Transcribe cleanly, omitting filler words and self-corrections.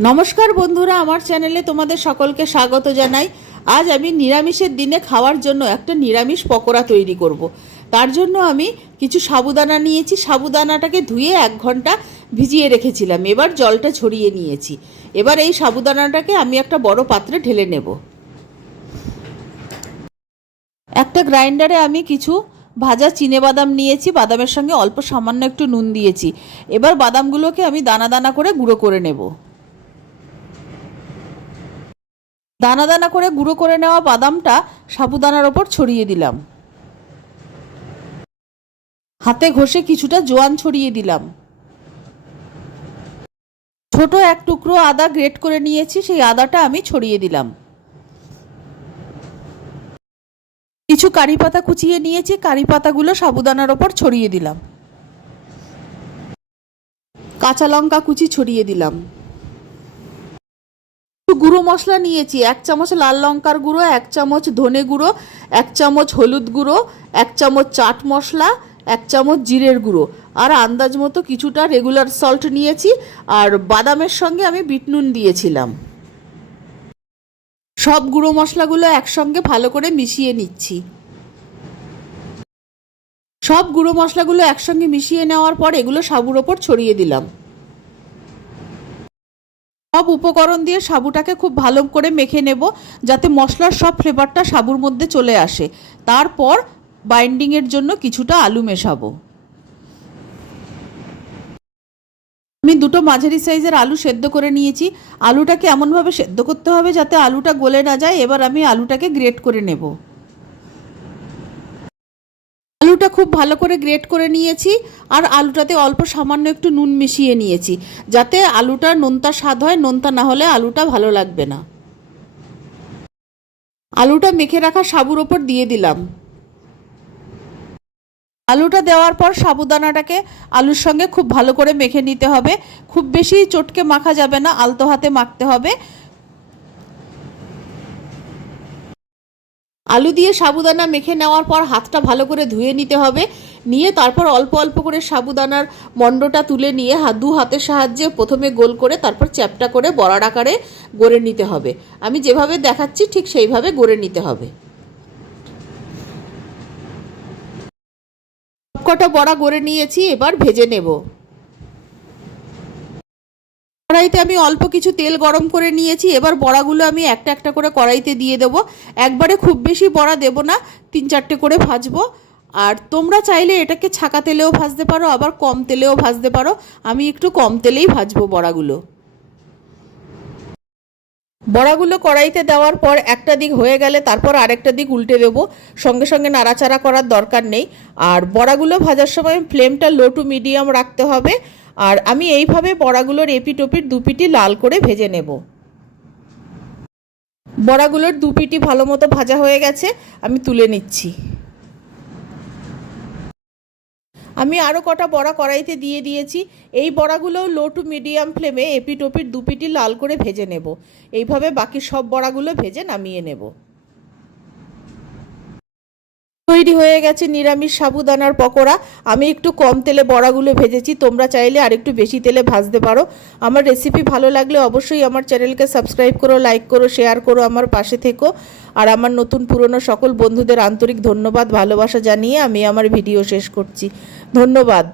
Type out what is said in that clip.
नमस्कार बंधुरा आमार चैनेले तुम्हादेर सकलके स्वागत जानाई। आज आमी निरामिषेर दिने खावार जोन्नो एकटा निरामिष पकोड़ा तैरी करब। तार जोन्नो आमी किछु साबुदाना नियेछि। साबुदानाटाके धुए 1 घंटा भिजिए रेखेछिलाम। एबार जलटा झरिए नियेछि। एबार एई साबुदानाटाके आमी एकटा बड़ो पात्रे ढेले नेब। एकटा ग्राइंडारे आमी किछु भाजा चीने बादाम नियेछि। बादामेर संगे अल्प सामान्य एकटु नुन दियेछि। एबार बादामगुलोके आमी दाना दाना करे गुঁড়ো करे नेब। दाना दाना करे गुঁড়ো করে নেওয়া বাদামটা সাবুদানার ওপর ছড়িয়ে দিলাম। হাতে ঘষে কিছুটা জোয়ান ছড়িয়ে দিলাম। ছোট এক টুকরো আদা গ্রেট করে নিয়েছি, সেই আদাটা আমি ছড়িয়ে দিলাম। কিছু কারি পাতা কুচিয়ে নিয়েছি, কারি পাতাগুলো সাবুদানার ওপর ছড়িয়ে দিলাম। কাঁচা লঙ্কা কুচি ছড়িয়ে দিলাম। गुঁড়ো मशला निয়েছি, 1 চামচ लाल लंकार गुঁড়ো, 1 চামচ धने गुঁড়ো, 1 চামচ हलुद गुঁড়ো, 1 চামচ चाट मशला, 1 চামচ জিরের গুঁড়ো আর আন্দাজ মতো কিছুটা রেগুলার সল্ট নিয়েছি। আর বাদামের সঙ্গে আমি বিট নুন দিয়েছিলাম। সব গুঁড়ো মশলাগুলো একসঙ্গে ভালো করে মিশিয়ে নিচ্ছি। সব গুঁড়ো মশলাগুলো একসঙ্গে মিশিয়ে নেওয়ার পর এগুলো সাবুর ওপর ছড়িয়ে দিলাম। सब उपकरण दिए साबुटाके खूब भालो करे मेखे नेब जाते मशलार सब फ्लेवरटा साबुर मध्य चले आसे। तारपर बाइंडिंगेर जोन्नो किछुटा आलू मेशाबो। आमी दुटो माझारि साइजेर आलू सेদ্ধ करे निয়েছি। आलूटाके एमन भावे सेদ্ধ करते होबे जाते आलूटा गले ना जाए। एबार आमी आलूटाके ग्रेट करे नेब। आलूटा खूब भालो करे ग्रेट करे निয়েছি और आलूटाते अल्प सामान्य एकटु नुन मिशिए निয়েছি जाते आलूटा নোনতা स्वाद হয়। নোনতা ना होले आलूटा भालो लागबे ना। आलूटा मेखे रखा साबुर ओपर दिए दिलाम। आलूटा देওয়ার পর সাবুদানাটাকে आलूर संगे खूब भालो करे मेखे निते होबे। खूब बेशी चटके माखा जाबे ना, आलतो हाथे माखते होबे। आलू दिए साबुदाना मेखे नेওয়ার পর हाथटा भालो करे धुए निते होबे। निये तारपर अल्प अल्प करे साबुदानार मण्डटा तुले निये दु हाथेर साहाज्ये प्रथमे गोल करे तारपर চ্যাপ্টা করে বড়ার আকারে গড়ে নিতে হবে। আমি যেভাবে দেখাচ্ছি ঠিক সেইভাবে গড়ে নিতে হবে। সবকটা বড়া গড়ে নিয়েছি, এবার ভেজে নেব। কড়াইতে আমি অল্প কিছু তেল গরম করে নিয়েছি। এবার বড়াগুলো আমি একটা একটা করে কড়াইতে দিয়ে দেব। একবারে খুব বেশি বড়া দেব না, 3-4টে করে ভাজবো। আর তোমরা চাইলে এটাকে ছাকা তেলেও ভাজতে পারো, আবার কম তেলেও ভাজতে পারো। আমি একটু কম তেলেই ভাজবো বড়াগুলো। বড়াগুলো কড়াইতে দেওয়ার পর একটা দিক হয়ে গেলে তারপর আরেকটা দিক উল্টে দেব। সঙ্গে সঙ্গে নাড়াচাড়া করার দরকার নেই। আর বড়াগুলো ভাজার সময় ফ্লেমটা লো টু মিডিয়াম রাখতে হবে। আর আমি এইভাবে বড়াগুলোর এপিট ওপিট দুপিটি লাল করে ভেজে নেব। বড়াগুলোর দুপিটি ভালো মতো ভাজা হয়ে গেছে, আমি তুলে নিচ্ছি। আমি আরও কটা বড়া কড়াইতে দিয়ে দিয়েছি। এই বড়াগুলোও লো টু মিডিয়াম ফ্লেমে এপিট ওপিট দুপিটি লাল করে ভেজে নেব। এইভাবে বাকি সব বড়াগুলো ভেজে নামিয়ে নেব। তৈরি হয়ে গেছে নিরামিষ সাবুদানার পকোড়া। আমি একটু কম তেলে বড়াগুলো ভেজেছি, তোমরা চাইলে আরেকটু বেশি তেলে ভাজতে পারো। আমার রেসিপি ভালো লাগলে অবশ্যই আমার চ্যানেলকে সাবস্ক্রাইব করো, লাইক করো, শেয়ার করো, আমার পাশে থেকো। আর আমার নতুন পুরনো সকল বন্ধুদের আন্তরিক ধন্যবাদ ভালোবাসা জানিয়ে আমি আমার ভিডিও শেষ করছি। ধন্যবাদ।